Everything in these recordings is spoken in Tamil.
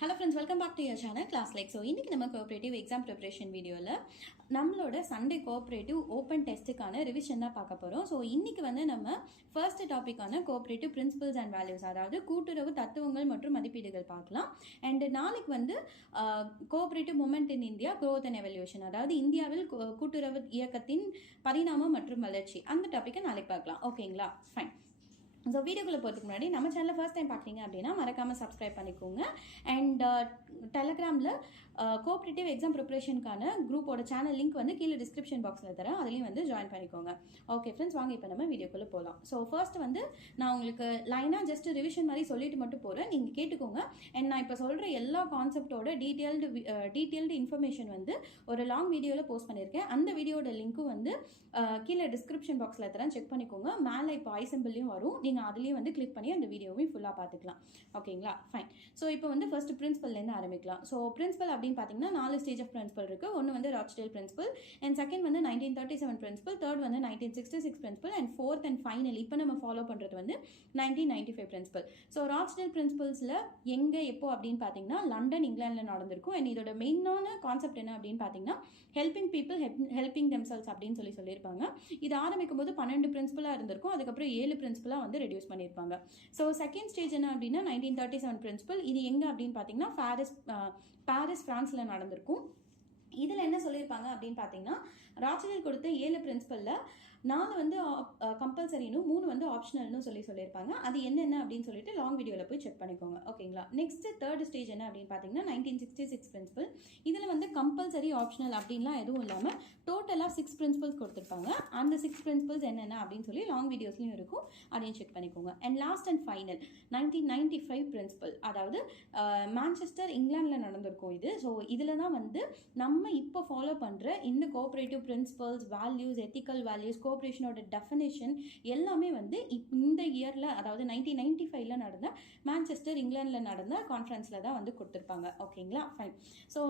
Hello friends welcome back to your channel class like so இன்றைக்கி நம்ம கோஆப்ரேட்டிவ் எக்ஸாம் ப்ரிப்ரேஷன் வீடியோவில் நம்மளோட சண்டே கோஆப்ரேட்டிவ் ஓப்பன் டெஸ்ட்டுக்கான ரிவிஷன் தான் பார்க்க போகிறோம் ஸோ இன்றைக்கி வந்து நம்ம ஃபர்ஸ்ட் டாப்பிக்கான கோஆப்ரேட்டிவ் பிரின்சிபல்ஸ் அண்ட் வேல்யூஸ் அதாவது கூட்டுறவு தத்துவங்கள் மற்றும் மதிப்பீடுகள் பார்க்கலாம். அண்ட் நாளைக்கு வந்து cooperative movement in India growth and evolution அதாவது இந்தியாவில் கூட்டுறவு இயக்கத்தின் பரிணாமம் மற்றும் வளர்ச்சி அந்த டாப்பிக்கை நாளைக்கு பார்க்கலாம். ஓகேங்களா ஃபைன் ஸோ வீடியோக்குள்ளே போகிறதுக்கு முன்னாடி நம்ம சேனலை ஃபர்ஸ்ட் டைம் பார்க்குறீங்க அப்படின்னா மறக்காமல் சப்ஸ்கிரைப் பண்ணிக்கோங்க. அண்ட் டெலகிராமில் கோஆப்ரேட்டிவ் எக்ஸாம் ப்ரிப்பரேஷனுக்கான குரூப்போட சேனல் லிங்க் வந்து கீழே டிஸ்கிரிப்ஷன் பாக்ஸில் தரேன். அதுலேயும் வந்து ஜாயின் பண்ணிக்கோங்க. ஓகே ஃப்ரெண்ட்ஸ் வாங்க இப்போ நம்ம வீடியோக்குள்ளே போகலாம் ஸோ ஃபர்ஸ்ட் வந்து நான் உங்களுக்கு லைனாக ஜஸ்ட் ரிவிஷன் மாதிரி சொல்லிட்டு மட்டும் போகிறேன் நீங்கள் கேட்டுக்கோங்க. அண்ட் நான் இப்போ சொல்கிற எல்லா கான்செப்டோட டீட்டெயில்டு டீட்டெயில்டு இன்ஃபர்மேஷன் வந்து ஒரு லாங் வீடியோவில் போஸ்ட் பண்ணியிருக்கேன். அந்த வீடியோட லிங்க்கும் வந்து கீழே டிஸ்கிரிப்ஷன் பாக்ஸில் தரேன். செக் பண்ணிக்கோங்க. மேலே இப்போ ஐ சிம்பிளையும் வரும். நீங்கள் அதுலேயும் வந்து கிளிக் பண்ணி அந்த வீடியோவையும் ஃபுல்லாக பார்த்துக்கலாம். ஓகேங்களா ஃபைன் ஸோ இப்போ வந்து ஃபர்ஸ்ட் பிரின்சிபல்லேருந்து ஆரம்பிக்கலாம். ஸோ பிரின்சிபல் அப்படின்னு பார்த்தீங்கன்னா நாலு ஸ்டேஜ் ஆஃப் பிரின்சிபல் இருக்குது ஒன்று வந்து ராச்டேல் பிரின்சிபல் அண்ட் செகண்ட் வந்து nineteen thirty seven principle third வந்து nineteen sixty six principle and fourth and final இப்போ நம்ம ஃபாலோ பண்ணுறது வந்து nineteen ninety five principle so Rochdale பிரின்சிபல்ஸில் எங்கே எப்போ அப்படின்னு பார்த்தீங்கன்னா லண்டன் இங்கிலாந்தில் நடந்திருக்கும். அண்ட் இதோட மெயினான கான்செப்ட் என்ன அப்படின்னு பார்த்தீங்கன்னா ஹெல்பிங் பீப்புள் ஹெல்பிங் தெம்செல்ஸ் அப்படின்னு சொல்லி சொல்லியிருப்பாங்க. இது ஆரம்பிக்கும் போது பன்னெண்டு பிரின்சிபலாக இருந்திருக்கும். அதுக்கப்புறம் ஏழு பிரின்சிபலாக வந்து ரெடியூஸ் பண்ணியிருப்பாங்க. ஸோ செகண்ட் ஸ்டேஜ் என்ன அப்படின்னா நைன்டீன் தேர்ட்டி செவன் பிரின்சிபல் இது எங்கே அப்படின்னு பார்த்தீங்கன்னா ஃபாரஸ்ட் பாரிஸ் ஃப்ரான்ஸில் நடந்திருக்கும். இதில் என்ன சொல்லியிருப்பாங்க அப்படின்னு பார்த்தீங்கன்னா ராச்சலில் கொடுத்த ஏழு பிரின்சிபலில் நாலு வந்து கம்பல்சரினும் மூணு வந்து ஆப்ஷனல்னு சொல்லி சொல்லியிருப்பாங்க. அது என்னென்ன அப்படின்னு சொல்லிட்டு லாங் வீடியோவில் போய் செக் பண்ணிக்கோங்க. ஓகேங்களா? நெக்ஸ்ட் தேர்ட் ஸ்டேஜ் என்ன அப்படின்னு பார்த்தீங்கன்னா நைன்டீன் சிக்ஸ்டி சிக்ஸ் பிரின்சிபல் இதில் வந்து கம்பல்சரி ஆப்ஷனல் அப்படின்லாம் எதுவும் இல்லாமல் டோட்டல் சிக்ஸ் பிரின்சிபல்ஸ் கொடுத்துருப்பாங்க. அந்த சிக்ஸ் பிரின்சிபல்ஸ் என்னென்ன அப்படின்னு சொல்லி லாங் வீடியோஸ்லையும் இருக்கும். அதையும் செக் பண்ணிக்கோங்க. And last and final nineteen ninety five principle அதாவது uh, மான்செஸ்டர் இங்கிலாந்தில் நடந்திருக்கும் இது. ஸோ இதில் தான் வந்து நம்ம இப்போ ஃபாலோ பண்ணுற இந்த cooperative principles values ethical values கோஆப்ரேஷனோட definition எல்லாமே வந்து இப் இந்த இயரில் அதாவது நைன்டீன் நைன்டி ஃபைவ்ல நடந்த மான்செஸ்டர் இங்கிலாண்டில் நடந்த கான்ஃபரன்ஸில் தான் வந்து கொடுத்துருப்பாங்க. ஓகேங்களா ஃபைன் ஸோ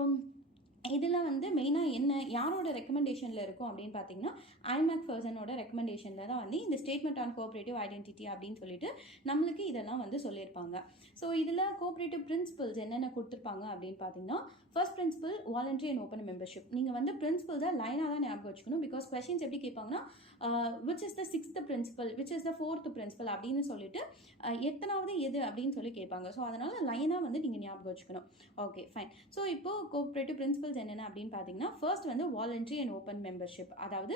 இதில் வந்து மெயினாக என்ன யாரோட ரெக்கமெண்டேஷனில் இருக்கும் அப்படின்னு பார்த்தீங்கன்னா ஐமேக் பர்சனோட ரெக்கமெண்டேஷனில் தான் வந்து இந்த ஸ்டேட்மெண்ட் ஆன் கோஆப்ரேட்டிவ் ஐடென்டிட்டி அப்படின்னு சொல்லிட்டு நம்மளுக்கு இதெல்லாம் வந்து சொல்லியிருப்பாங்க. ஸோ இதில் கோஆப்ரேட்டிவ் பிரின்சிபல்ஸ் என்னென்ன கொடுத்துருப்பாங்க அப்படின்னு பார்த்தீங்கன்னா first principle voluntary and open membership நீங்கள் வந்து பிரின்சிபல்ஸாக லைனாக தான் ஞாபகம் வச்சுக்கணும் பிகாஸ் கொஷின்ஸ் எப்படி கேட்பாங்கன்னா which is the sixth principle which is the fourth principle அப்படின்னு சொல்லிட்டு uh, எத்தனாவது எது அப்படின்னு சொல்லி கேட்பாங்க. ஸோ அதனால் லைனாக வந்து நீங்கள் ஞாபகம் வச்சுக்கணும். ஓகே ஃபைன் ஸோ இப்போ கோஆப்ரேட்டிவ் பிரின்சிபல்ஸ் என்னென்ன அப்படின்னு பார்த்தீங்கன்னா ஃபர்ஸ்ட் வந்து வாலண்டரி அண்ட் ஓப்பன் மெம்பர்ஷிப் அதாவது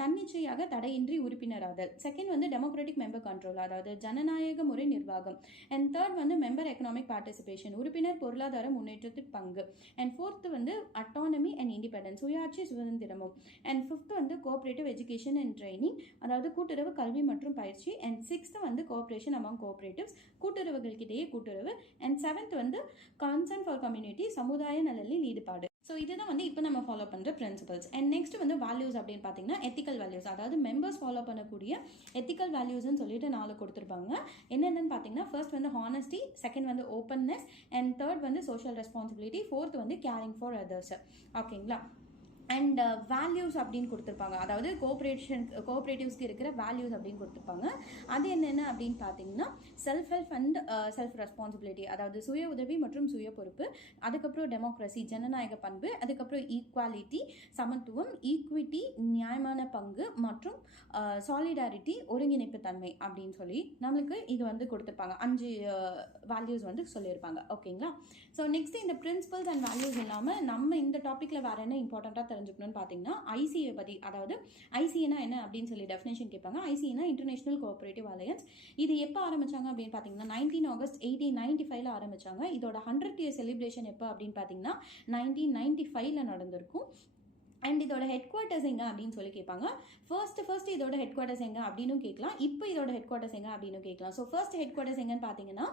தன்னிச்சையாக தடையின்றி உறுப்பினராதல். செகண்ட் வந்து டெமோக்ராட்டிக் மெம்பர் கண்ட்ரோல் அதாவது ஜனநாயக முறை நிர்வாகம். அண்ட் தேர்ட் வந்து மெம்பர் எக்கனாமிக் பார்ட்டிசிபேஷன் உறுப்பினர் பொருளாதார முன்னேற்றத்தில் பங்கு. அண்ட் ஃபோர்த்து வந்து அட்டானமி அண்ட் இண்டிபெண்டன்ஸ் சுயாட்சி சுதந்திரமும். அண்ட் ஃபிஃப்த் வந்து கோஆப்ரேட்டிவ் எஜுகேஷன் அண்ட் ட்ரைனிங் அதாவது கூட்டுறவு கல்வி மற்றும் பயிற்சி. அண்ட் சிக்ஸ்த் வந்து கோஆப்ரேஷன் அமங் கோஆப்ரேட்டிவ்ஸ் கூட்டுறவுகளுக்கிடையே கூட்டுறவு. அண்ட் செவன்த் வந்து கன்சர்ன் ஃபார் கம்யூனிட்டி சமுதாய நலனில் ஈடுபாடு. ஸோ இதுதான் வந்து இப்போ நம்ம ஃபாலோ பண்ணுற பிரின்சிபல்ஸ் அண்ட் நெக்ஸ்ட் வந்து வேல்யூஸ் அப்படின்னு பார்த்தீங்கன்னா எத்திக்கல் வேல்யூஸ் அதாவது மெம்பர்ஸ் ஃபாலோ பண்ணக்கூடிய எத்திக்கல் வேல்யூஸ்னு சொல்லிட்டு நாலு கொடுத்துருப்பாங்க. என்னென்னு பார்த்தீங்கன்னா ஃபர்ஸ்ட் வந்து ஹானஸ்டி செகண்ட் வந்து ஓப்பன்னஸ் அண்ட் தேர்ட் வந்து சோஷியல் ரெஸ்பான்சிபிலிட்டி ஃபோர்த் வந்து கேரிங் ஃபார் அதர்ஸ் ஓகேங்களா அண்ட் வேல்யூஸ் uh, அப்படின்னு கொடுத்துருப்பாங்க. அதாவது கோஆப்ரேஷன் கோஆப்ரேட்டிவ்ஸ்க்கு இருக்கிற வேல்யூஸ் அப்படின்னு கொடுத்துருப்பாங்க. அது என்னென்ன அப்படின்னு பார்த்தீங்கன்னா self help and self responsibility அதாவது சுய உதவி மற்றும் சுய பொறுப்பு அதுக்கப்புறம் டெமோக்ரஸி ஜனநாயக பண்பு அதுக்கப்புறம் ஈக்குவாலிட்டி சமத்துவம் ஈக்விட்டி நியாயமான பங்கு மற்றும் uh, சாலிடாரிட்டி ஒருங்கிணைப்பு தன்மை அப்படின்னு சொல்லி நம்மளுக்கு இது வந்து கொடுத்துருப்பாங்க. அஞ்சு uh, வேல்யூஸ் வந்து சொல்லியிருப்பாங்க. ஓகேங்களா ஸோ நெக்ஸ்ட் இந்த பிரின்சிபல்ஸ் அண்ட் வேல்யூஸ் இல்லாமல் நம்ம இந்த டாப்பிக்கில் வேறு என்ன இம்பார்ட்டண்ட்டாக தெரிஞ்சுக்கணும்னு பார்த்தீங்கன்னா ஐசிஏ பற்றி அதாவது ஐசிஏனா என்ன அப்படின்னு சொல்லி டெஃபினேஷன் கேட்பாங்க. ஐசிஏனா இன்டர்நேஷனல் கோஆபரேட்டிவ் அலையன்ஸ் இது எப்போ ஆரம்பிச்சாங்க அப்படின்னு பார்த்தீங்கன்னா நைன்டீன் ஆகஸ்ட் எயிட்டீன் நைன்டி ஃபைவ்ல ஆரம்பிச்சாங்க. இதோட ஹண்ட்ரட் இயர் செலிப்ரேஷன் எப்போ அப்படின்னு பார்த்தீங்கன்னா நைன்டீன் நைன்டி ஃபைவ்ல நடந்திருக்கும். அண்ட் இதோட ஹெட் குவார்ட்டர்ஸ் எங்க அப்படின்னு சொல்லி கேட்பாங்க. ஃபர்ஸ்ட் ஃபர்ஸ்ட் இதோட ஹெட் குவார்ட்டர்ஸ் எங்க அப்படின்னு கேட்கலாம். இப்போ இதோட ஹெட் குவார்ட்டர்ஸ் எங்க அப்படின்னு கேட்கலாம். ஸோ ஃபர்ஸ்ட் ஹெட் குவார்ட்டர்ஸ் எங்கன்னு பார்த்தீங்கன்னா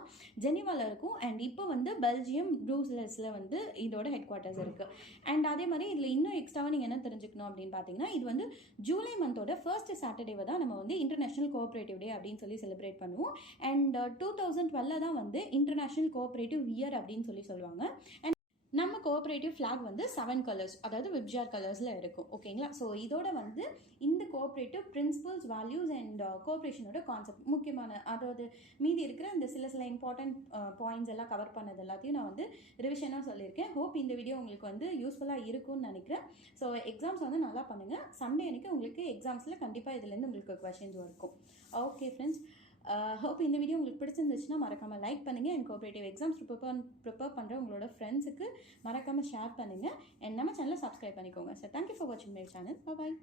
ஜெனிவால இருக்கும். அண்ட் இப்போ வந்து பெல்ஜியம் ப்ரூஸ்லஸில் வந்து இதோட ஹெட் குவார்ட்டர்ஸ் இருக்கு. அண்ட் அதே மாதிரி இதில் இன்னும் எக்ஸ்ட்ராவாக நீங்கள் என்ன தெரிஞ்சுக்கணும் அப்படின்னு பார்த்தீங்கன்னா இது வந்து ஜூலை மந்தோட ஃபர்ஸ்ட் சாட்டர்டேவை தான் நம்ம வந்து இன்டர்நேஷனல் கோஆப்ரேட்டிவ் டே அப்படின்னு சொல்லி செலிப்ரேட் பண்ணுவோம். அண்ட் டூ தௌசண்ட் டுவெல்ல தான் வந்து இன்டர்நேஷனல் கோஆப்ரேட்டிவ் இயர் அப்படின்னு சொல்லி சொல்லுவாங்க. அண்ட் நம்ம கோஆப்ரேட்டிவ் ஃப்ளாக் வந்து செவன் கலர்ஸ் அதாவது விப்ஜார் கலர்ஸில் இருக்கும். ஓகேங்களா ஸோ இதோட வந்து இந்த கோஆப்ரேட்டிவ் பிரின்சிபல்ஸ் வேல்யூஸ் அண்ட் கோஆப்ரேஷனோட கான்செப்ட் முக்கியமான அதாவது மீதி இருக்கிற இந்த சில சில இம்பார்ட்டண்ட் பாயிண்ட்ஸ் uh, எல்லாம் கவர் பண்ணது எல்லாத்தையும் நான் வந்து ரிவிஷனாக சொல்லியிருக்கேன். ஹோப் இந்த வீடியோ உங்களுக்கு வந்து யூஸ்ஃபுல்லாக இருக்கும்னு நினைக்கிறேன். ஸோ எக்ஸாம்ஸ் வந்து நல்லா பண்ணுங்கள் சண்டே அன்றைக்கி உங்களுக்கு எக்ஸாம்ஸில் கண்டிப்பாக இதுலேருந்து உங்களுக்கு கொஷின்ஸ் இருக்கும் ஓகே ஃப்ரெண்ட்ஸ் ஹோப் இந்த வீடியோ உங்களுக்கு பிடிச்சிருந்துச்சுன்னா மறக்காமல் லைக் பண்ணுங்கள் and cooperative exams prepare prepare பண்ணுற உங்களோட ஃப்ரெண்ட்ஸுக்கு மறக்காமல் ஷேர் பண்ணுங்கள் அண்ட் நம்ம சேனலை சப்ஸ்கிரைப் பண்ணிக்கோங்க. சார் தேங்க்யூ ஃபார் வாட்சிங் மை சேனல் பாய்